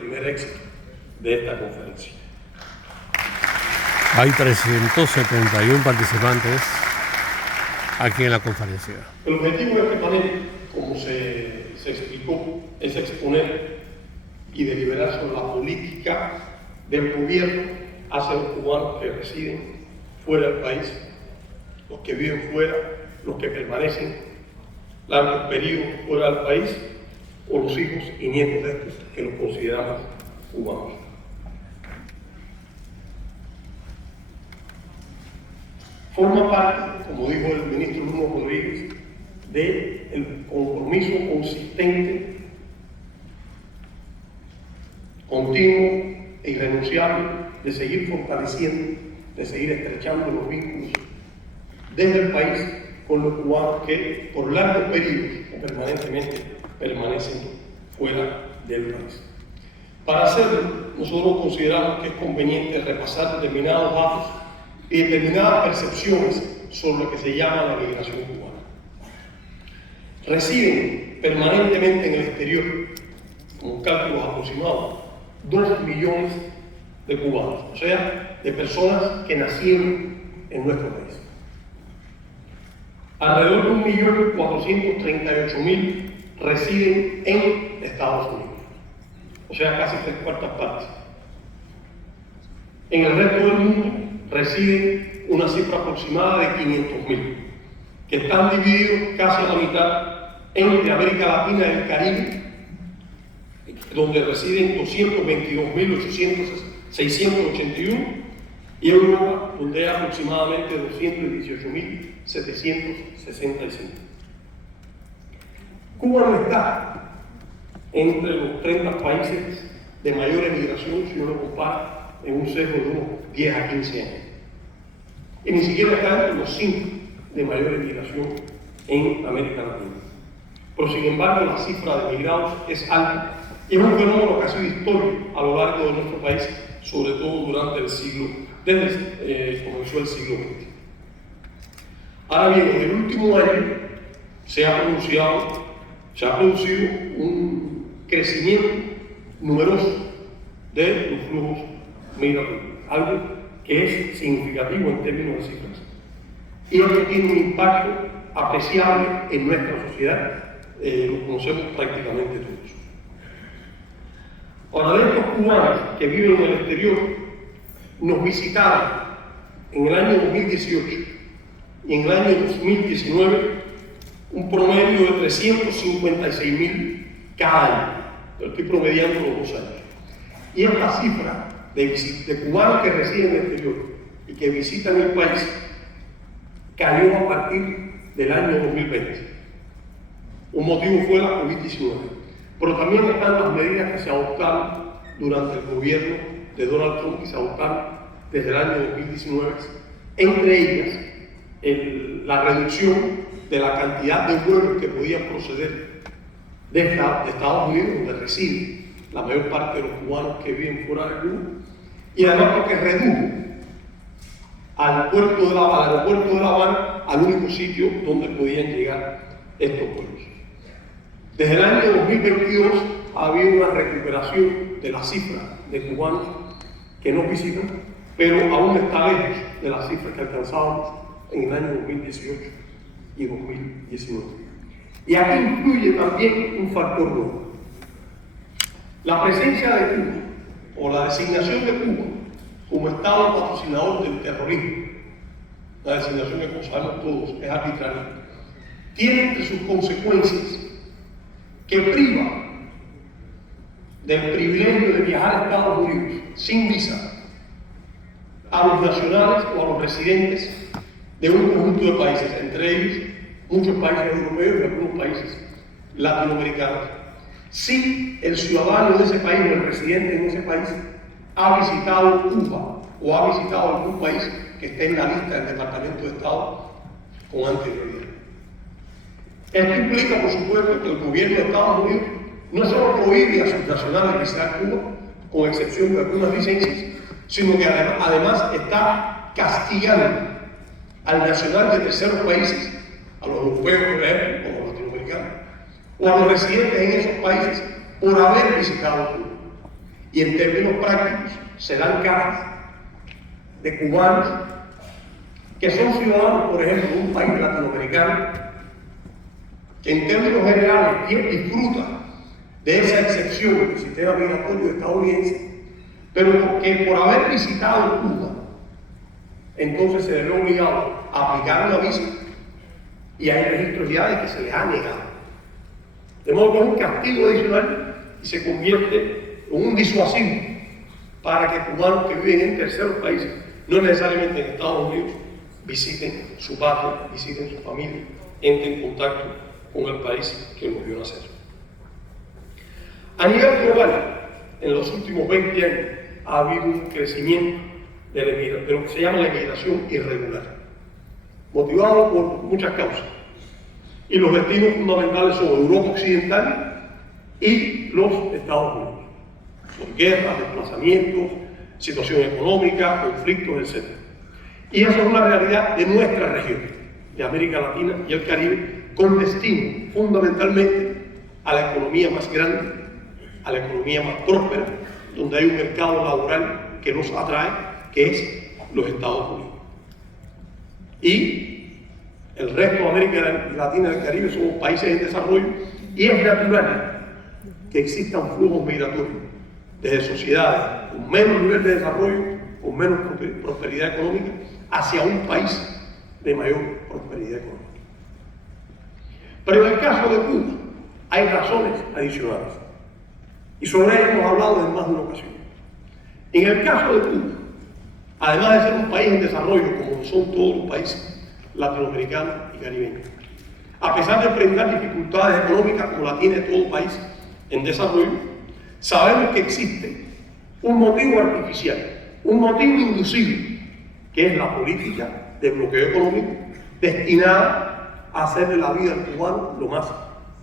Primer éxito de esta conferencia. Hay 371 participantes aquí en la conferencia. El objetivo de este panel, como se explicó, es exponer y deliberar sobre la política del gobierno hacia los cubanos que residen fuera del país, los que viven fuera, los que permanecen largos periodos fuera del país, o los hijos y nietos de estos que los consideramos cubanos. Forma parte, como dijo el ministro Lugo Rodríguez, del compromiso consistente, continuo e irrenunciable de seguir fortaleciendo, de seguir estrechando los vínculos desde el país con los cubanos que por largos periodos o permanentemente permanecen fuera del país. Para hacerlo, nosotros consideramos que es conveniente repasar determinados datos y determinadas percepciones sobre lo que se llama la migración cubana. Residen permanentemente en el exterior, con cálculos aproximados, 2 millones de cubanos, o sea, de personas que nacieron en nuestro país. Alrededor de 1.438.000 residen en Estados Unidos, o sea, casi 3/4 partes. En el resto del mundo residen una cifra aproximada de 500.000, que están divididos casi a la mitad entre América Latina y el Caribe, donde residen 222.681, y Europa, donde hay aproximadamente 218.765. Cuba no está entre los 30 países de mayor emigración, si uno compara en un sesgo de unos 10 a 15 años. Y ni siquiera está entre los 5 de mayor emigración en América Latina. Pero sin embargo, la cifra de emigrados es alta y es un fenómeno que ha sido histórico a lo largo de nuestro país, sobre todo durante el siglo, desde que comenzó el siglo XX. Ahora bien, en el último año se ha producido un crecimiento numeroso de los flujos migratorios, algo que es significativo en términos de cifras. Y esto tiene un impacto apreciable en nuestra sociedad, lo conocemos prácticamente todos. Ahora, de estos cubanos que viven en el exterior, nos visitaron en el año 2018 y en el año 2019 un promedio de 356.000 cada año. Yo estoy promediando los 2 años. Y esta cifra de cubanos que residen en el exterior y que visitan el país cayó a partir del año 2020. Un motivo fue la COVID-19, pero también están las medidas que se adoptaron durante el gobierno de Donald Trump, que se adoptaron desde el año 2019, entre ellas la reducción de la cantidad de vuelos que podían proceder de Estados Unidos, donde residen la mayor parte de los cubanos que viven fuera de Cuba, y además porque redujo al aeropuerto de La Habana al único sitio donde podían llegar estos vuelos. Desde el año 2022 ha habido una recuperación de la cifra de cubanos que nos visitan, pero aún está lejos de las cifras que alcanzábamos en el año 2018 y 2019. Y aquí influye también un factor nuevo. La presencia de Cuba, o la designación de Cuba como Estado patrocinador del terrorismo, la designación que como sabemos todos es arbitraria, tiene entre sus consecuencias que priva del privilegio de viajar a Estados Unidos sin visa a los nacionales o a los residentes de un conjunto de países, entre ellos muchos países europeos y algunos países latinoamericanos, si el ciudadano de ese país o el residente en ese país ha visitado Cuba o ha visitado algún país que esté en la lista del Departamento de Estado con anterioridad. Esto implica, por supuesto, que el gobierno de Estados Unidos no solo prohíbe a sus nacionales visitar Cuba, con excepción de algunas licencias, sino que además está castigando al nacional de terceros países, a los europeos, por ejemplo, o a los latinoamericanos, o a los residentes en esos países por haber visitado Cuba. Y en términos prácticos, se dan casos de cubanos que son ciudadanos, por ejemplo, de un país latinoamericano, que en términos generales disfruta de esa excepción del sistema migratorio estadounidense, pero que por haber visitado Cuba, entonces se les ve obligado a aplicar una visa y hay registros ya de que se les ha negado. De modo que es un castigo adicional y se convierte en un disuasivo para que cubanos que viven en terceros países, no necesariamente en Estados Unidos, visiten su patria, visiten su familia, entren en contacto con el país que los vio nacer. A nivel global, en los últimos 20 años ha habido un crecimiento de lo que se llama la inmigración irregular, motivado por muchas causas. Y los destinos fundamentales son Europa Occidental y los Estados Unidos, por guerras, desplazamientos, situación económica, conflictos, etc. Y esa es una realidad de nuestra región, de América Latina y el Caribe, con destino fundamentalmente a la economía más grande, a la economía más próspera, donde hay un mercado laboral que nos atrae, que es los Estados Unidos. Y el resto de América Latina y el Caribe somos países en desarrollo y es natural que existan flujos migratorios desde sociedades con menos nivel de desarrollo, con menos prosperidad económica, hacia un país de mayor prosperidad económica. Pero en el caso de Cuba hay razones adicionales y sobre ello hemos hablado en más de una ocasión. En el caso de Cuba, además de ser un país en desarrollo como son todos los países latinoamericanos y caribeños, a pesar de enfrentar dificultades económicas como la tiene todo país en desarrollo, sabemos que existe un motivo artificial, un motivo inducible, que es la política de bloqueo económico destinada a hacerle la vida al cubano lo más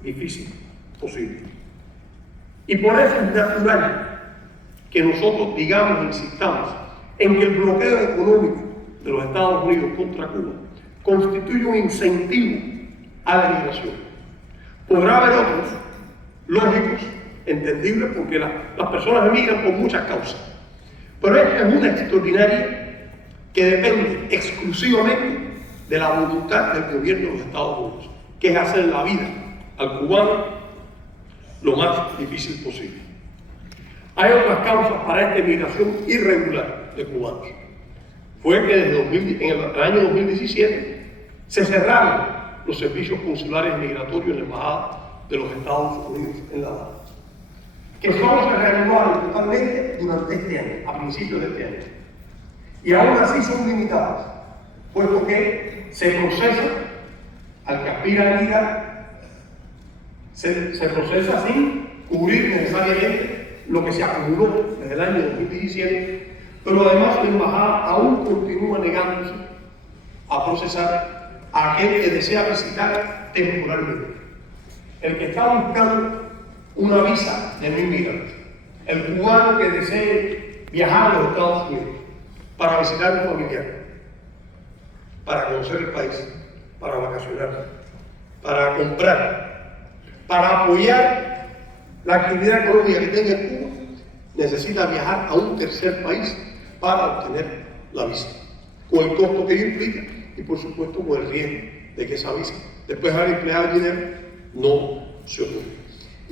difícil posible. Y por eso es natural que nosotros digamos, insistamos en que el bloqueo económico de los Estados Unidos contra Cuba constituye un incentivo a la migración. Podrá haber otros lógicos, entendibles, porque las personas emigran por muchas causas, pero esta es una extraordinaria que depende exclusivamente de la voluntad del gobierno de los Estados Unidos, que es hacer la vida al cubano lo más difícil posible. Hay otras causas para esta emigración irregular de cubanos. Fue que desde en el año 2017 se cerraron los servicios consulares migratorios en la Embajada de los Estados Unidos en La Habana, que solo se reanudaron totalmente durante este año, a principios de este año. Y aún así son limitadas, puesto que se procesa, al que aspira a migrar, se procesa sin cubrir necesariamente lo que se acumuló desde el año 2017, pero además la embajada aún continúa negándose a procesar a aquel que desea visitar temporalmente, el que está buscando una visa de no inmigrante, el cubano que desee viajar a los Estados Unidos para visitar a un familiar, para conocer el país, para vacacionar, para comprar, para apoyar la actividad económica que tenga en Cuba, necesita viajar a un tercer país para obtener la visa, con el costo que ello implica y por supuesto con el riesgo de que esa visa, después de haber empleado el dinero, no se otorgue.